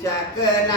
扎根。